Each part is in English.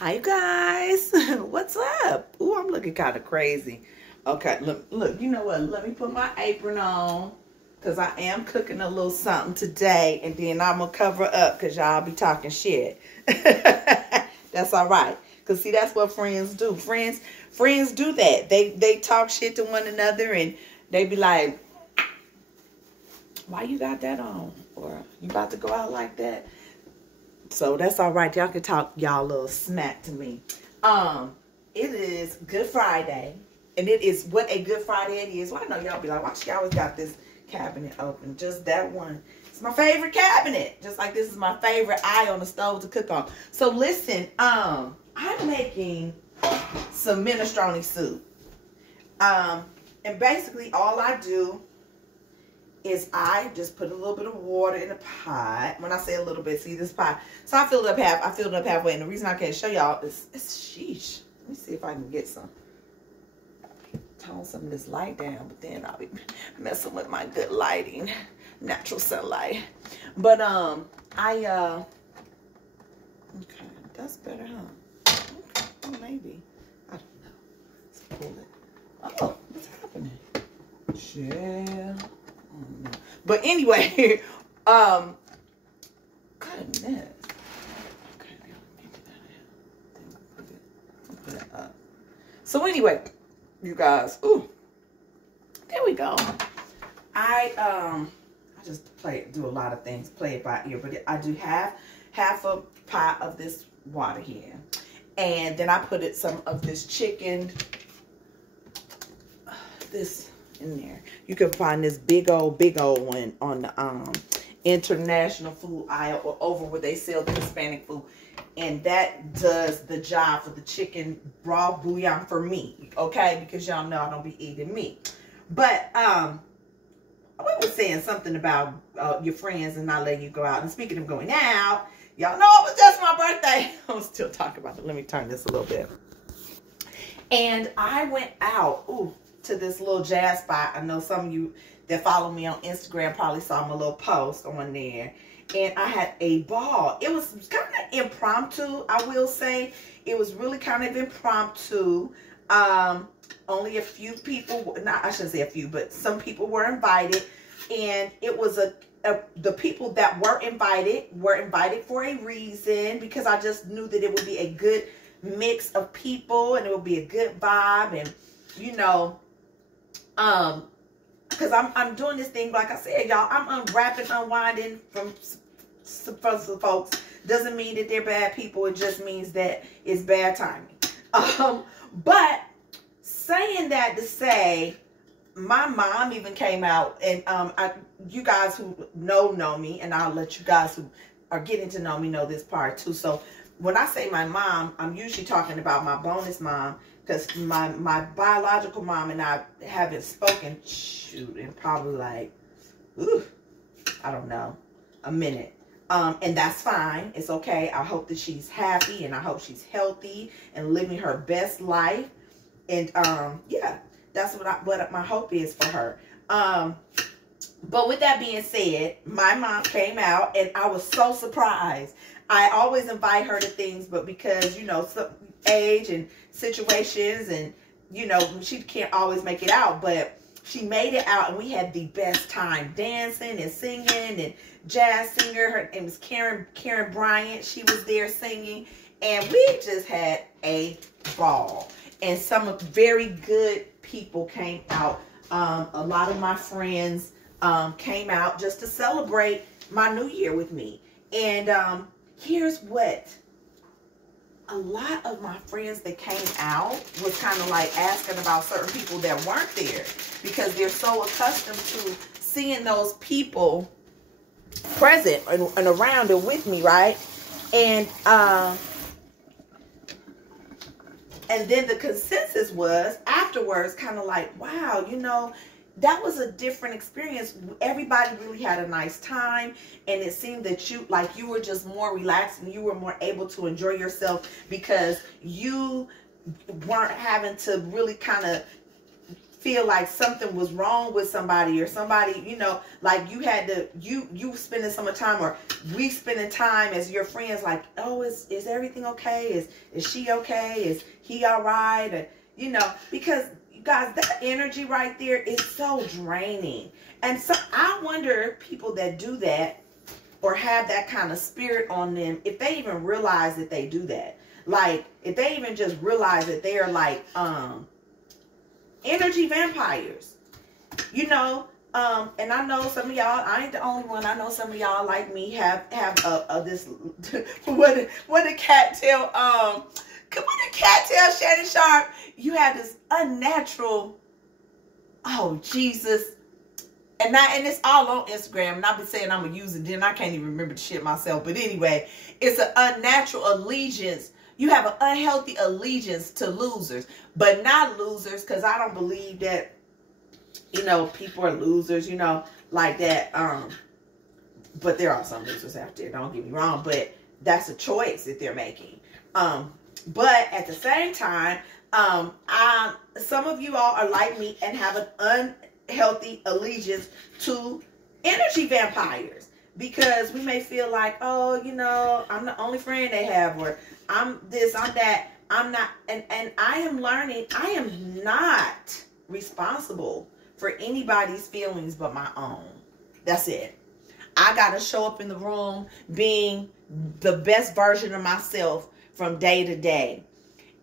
Hi, you guys. What's up? Ooh, I'm looking kind of crazy. Okay, look, you know what? Let me put my apron on because I am cooking a little something today, and then I'm going to cover up because y'all be talking shit. That's all right. Because, see, that's what friends do. Friends do that. They talk shit to one another, and they be like, why you got that on? Or you about to go out like that? So that's all right. Y'all can talk y'all little smack to me. It is Good Friday. And it is what a Good Friday it is. Well, I know y'all be like, why she always got this cabinet open? Just that one. It's my favorite cabinet. Just like this is my favorite eye on the stove to cook on. So listen, I'm making some minestrone soup. And basically all I do is I just put a little bit of water in a pot. When I say a little bit, see this pot. So I filled it up halfway. And the reason I can't show y'all is sheesh. Let me see if I can get some. Tone some of this light down, but then I'll be messing with my good lighting, natural sunlight. But okay, that's better, huh? Okay, well, maybe. I don't know. Let's pull it. Oh, what's happening? Yeah. But anyway, goodness. Okay, put it up. So anyway, you guys, ooh, there we go. I just do a lot of things, play it by ear, but I do half a pot of this water here, and then I put some of this chicken, this in there. You can find this big old one on the international food aisle or over where they sell the Hispanic food, and that does the job for the chicken raw bouillon for me, okay? Because y'all know I don't be eating meat. But we were saying something about your friends and not letting you go out. And speaking of going out, y'all know it was just my birthday. I'm still talking about it. Let me turn this a little bit. And I went out, to this little jazz spot. I know some of you that follow me on Instagram probably saw my little post on there. And I had a ball. It was kind of impromptu, I will say. It was really kind of impromptu. Only a few people, I shouldn't say a few, but some people were invited. And it was the people that were invited for a reason, because I just knew that it would be a good mix of people and it would be a good vibe. And, you know, because I'm doing this thing, like I said, y'all, I'm unwrapping, unwinding from some folks. Doesn't mean that they're bad people. It just means that it's bad timing. But saying that to say, my mom even came out, and you guys who know me, and I'll let you guys who are getting to know me know this part too. So when I say my mom, I'm usually talking about my bonus mom, because my biological mom and I haven't spoken, in probably like, I don't know, a minute. And that's fine. It's okay. I hope that she's happy, and I hope she's healthy and living her best life. And yeah, that's what my hope is for her. But with that being said, my mom came out, and I was so surprised. I always invite her to things, but because, you know, age and situations, and, you know, she can't always make it out, but she made it out, and we had the best time dancing and singing, and jazz singer, her name was Karen Bryant. She was there singing, and we just had a ball. And some very good people came out. A lot of my friends came out just to celebrate my new year with me. And here's what a lot of my friends that came out was kind of like asking about certain people that weren't there, because they're so accustomed to seeing those people present and around and with me, right? And then the consensus was afterwards kind of like, wow, you know, that was a different experience. Everybody really had a nice time, and it seemed that you were just more relaxed, and you were more able to enjoy yourself because you weren't having to really kind of feel like something was wrong with somebody, or somebody, you know, like you had to, you spending so much time, or we spending time as your friends, like, oh, is everything okay? Is she okay? Is he all right? Or, you know, because you guys, that energy right there is so draining. And so I wonder if people that do that or have that kind of spirit on them, if they even realize that they do that. Like, if they even just realize that they are like, energy vampires, you know. And I know some of y'all, I ain't the only one, I know some of y'all like me have this what did Cat tell Shannon Sharp, you have this unnatural, oh Jesus, and it's all on Instagram, and I've been saying I'm gonna use it, then I can't even remember the shit myself, but anyway, it's an unnatural allegiance. You have an unhealthy allegiance to losers, but not losers, because I don't believe that, you know, people are losers, you know, like that. But there are some losers out there, don't get me wrong, but that's a choice that they're making. But at the same time, some of you all are like me and have an unhealthy allegiance to energy vampires, because we may feel like, oh, you know, I'm the only friend they have, or I'm this, I'm that, I'm not, and I am learning, I am not responsible for anybody's feelings but my own. That's it. I got to show up in the room being the best version of myself from day to day.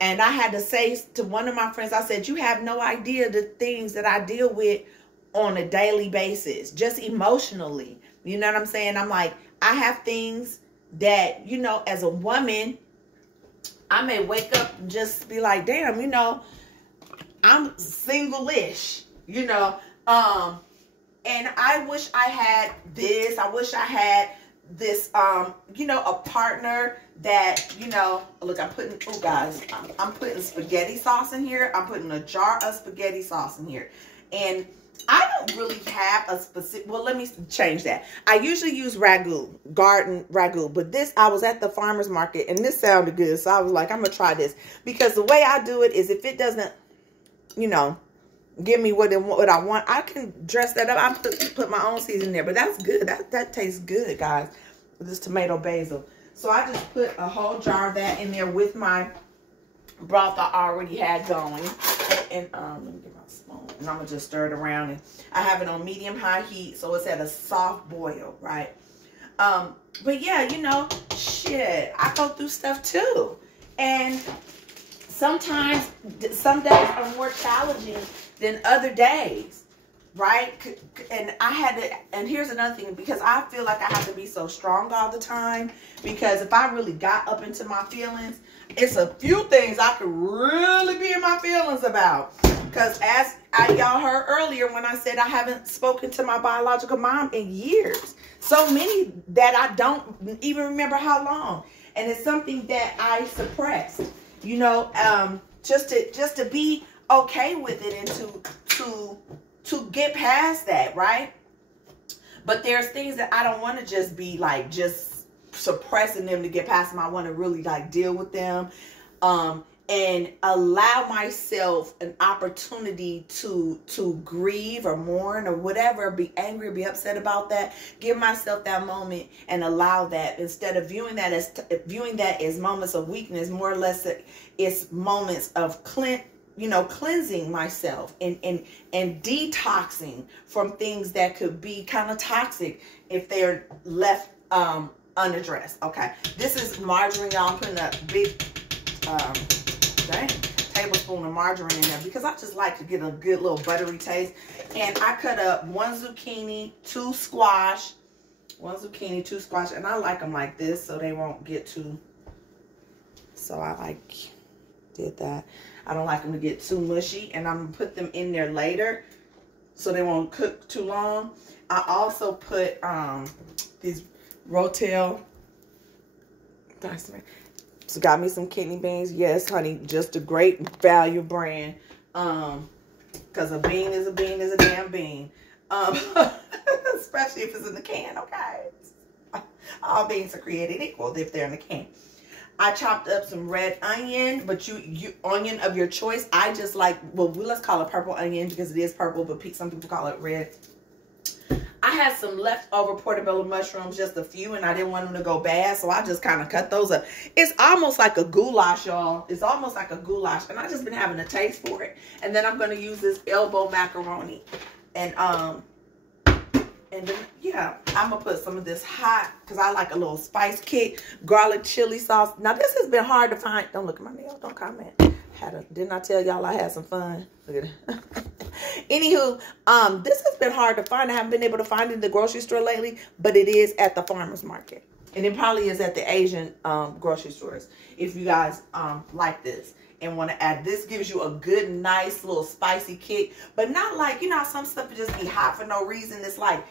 And I had to say to one of my friends, I said, you have no idea the things that I deal with on a daily basis, just emotionally. You know what I'm saying? I'm like, I have things that, you know, as a woman, I may wake up and just be like, damn, you know, I'm single-ish, you know, and I wish I had this. I wish I had this, you know, a partner that, you know, look, I'm putting, oh guys, I'm putting spaghetti sauce in here. I'm putting a jar of spaghetti sauce in here. And I don't really have a specific, well, let me change that. I usually use ragu, garden ragu, but this, I was at the farmer's market and this sounded good. So I was like, I'm going to try this, because the way I do it is, if it doesn't, you know, give me what I want, I can dress that up. I put my own seasoning there, but that's good. That tastes good, guys, with this tomato basil. So I just put a whole jar of that in there with my broth I already had going. And let me get my spoon, and I'm gonna just stir it around, and I have it on medium-high heat, so it's at a soft boil, right? But yeah, you know, shit, I go through stuff too, and sometimes some days are more challenging than other days, right? And I had to, and here's another thing, because I feel like I have to be so strong all the time, because if I really got up into my feelings, it's a few things I could really be in my feelings about. Because as y'all heard earlier when I said I haven't spoken to my biological mom in years. So many that I don't even remember how long. And it's something that I suppressed. You know, just to be okay with it, and to get past that, right? But there's things that I don't want to just be like just suppressing them to get past them. I want to really like deal with them, and allow myself an opportunity to grieve or mourn or whatever, be angry, be upset about that. Give myself that moment and allow that, instead of viewing that as moments of weakness. More or less, it's moments of cleansing myself and detoxing from things that could be kind of toxic if they're left unaddressed. Okay, this is margarine, y'all. I'm putting a big tablespoon of margarine in there, because I just like to get a good little buttery taste. And I cut up one zucchini, two squash, and I like them like this so they won't get too, so I did that. I don't like them to get too mushy, and I'm gonna put them in there later so they won't cook too long. I also put these Rotel. So got me some kidney beans. Yes, honey, just a great value brand. Because a bean is a bean is a damn bean. Especially if it's in the can, okay? All beans are created equal if they're in the can. I chopped up some red onion, but you onion of your choice. I just like, well, let's call it purple onion because it is purple, but some people call it red. I had some leftover portobello mushrooms, just a few, and I didn't want them to go bad, so I just kind of cut those up. It's almost like a goulash, y'all. It's almost like a goulash, and I just been having a taste for it. And then I'm going to use this elbow macaroni. And then, yeah, I'm going to put some of this hot, because I like a little spice kick, garlic chili sauce. Now, this has been hard to find. Don't look at my nails. Don't comment. Didn't I tell y'all I had some fun? Look at it. Anywho, this has been hard to find. I haven't been able to find it in the grocery store lately, but it is at the farmer's market. And it probably is at the Asian grocery stores. If you guys like this and want to add, this gives you a good, nice little spicy kick. But not like, you know, some stuff would just be hot for no reason. It's like,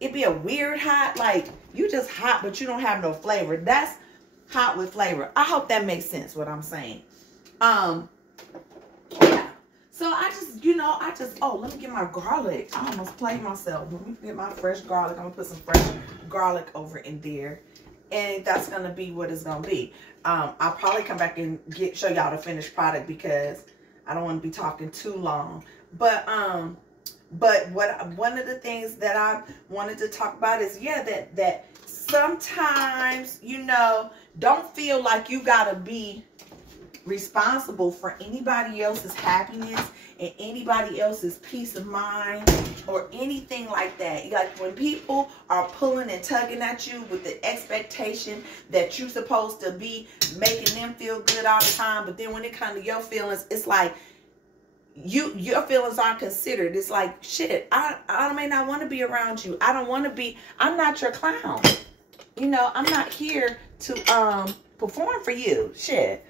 it'd be a weird hot, like, you just hot, but you don't have no flavor. That's hot with flavor. I hope that makes sense, what I'm saying. Yeah. So I just, you know, oh, let me get my garlic. I almost played myself. Let me get my fresh garlic. I'm going to put some fresh garlic over in there. And that's going to be what it's going to be. I'll probably come back and show y'all the finished product because I don't want to be talking too long. But one of the things that I wanted to talk about is, yeah, that sometimes, you know, don't feel like you got to be responsible for anybody else's happiness and anybody else's peace of mind or anything like that. Like when people are pulling and tugging at you with the expectation that you're supposed to be making them feel good all the time, but then when it comes to your feelings, it's like your feelings aren't considered. It's like, shit, I may not want to be around you. I don't want to be, I'm not your clown. You know, I'm not here to perform for you. Shit.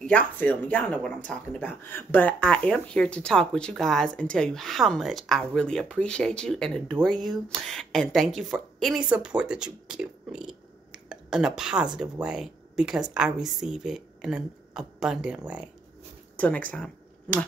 Y'all feel me. Y'all know what I'm talking about. But I am here to talk with you guys and tell you how much I really appreciate you and adore you. And thank you for any support that you give me in a positive way because I receive it in an abundant way. Till next time. Mwah.